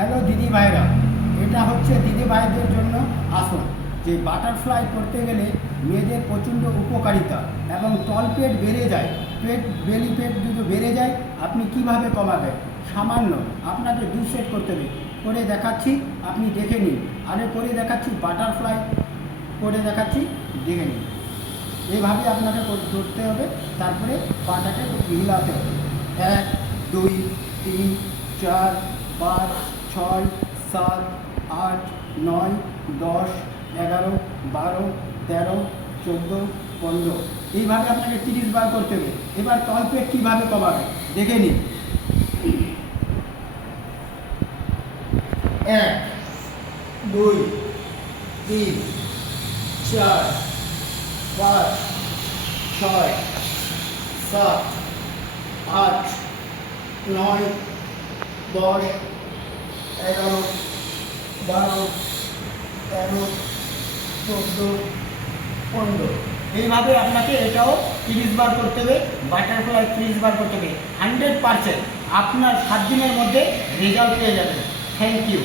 Hello দিদি ভাইরা, এটা হচ্ছে দিদি ভাইদের জন্য আসন। যে বাটারফ্লাই করতে গেলে মেয়েদের প্রচণ্ড উপকারিতা এবং তলপেট বেড়ে যায়, বেলি পেট যদি বেড়ে যায় আপনি কিভাবে কমাবেন। সামান্য আপনাকে 2 সেট করতে হবে, করে দেখাচ্ছি, আপনি দেখে নিন। আরে করে দেখাচ্ছি, বাটারফ্লাই করে দেখাচ্ছি, দেখে নিন। এইভাবে আপনাকে করতে হবে, তারপরে পাটাকে হিলাতে হবে। 1 2 3 4 5 6 7 8 9 10 11 12 13 14 15। এইভাবে আপনাকে 30 বার করতে হবে। এবার তলপেট কীভাবে কমাবে দেখে নিন। 1 2 3 4 5 6 7 8 9 10 11 12 13 14 15। এইভাবে আপনাকে এটাও 30 বার করতে হবে, বাটারফ্লাই 30 বার করতে হবে। 100% আপনার 7 দিনের মধ্যে রেজাল্ট পেয়ে যাবেন। Thank you.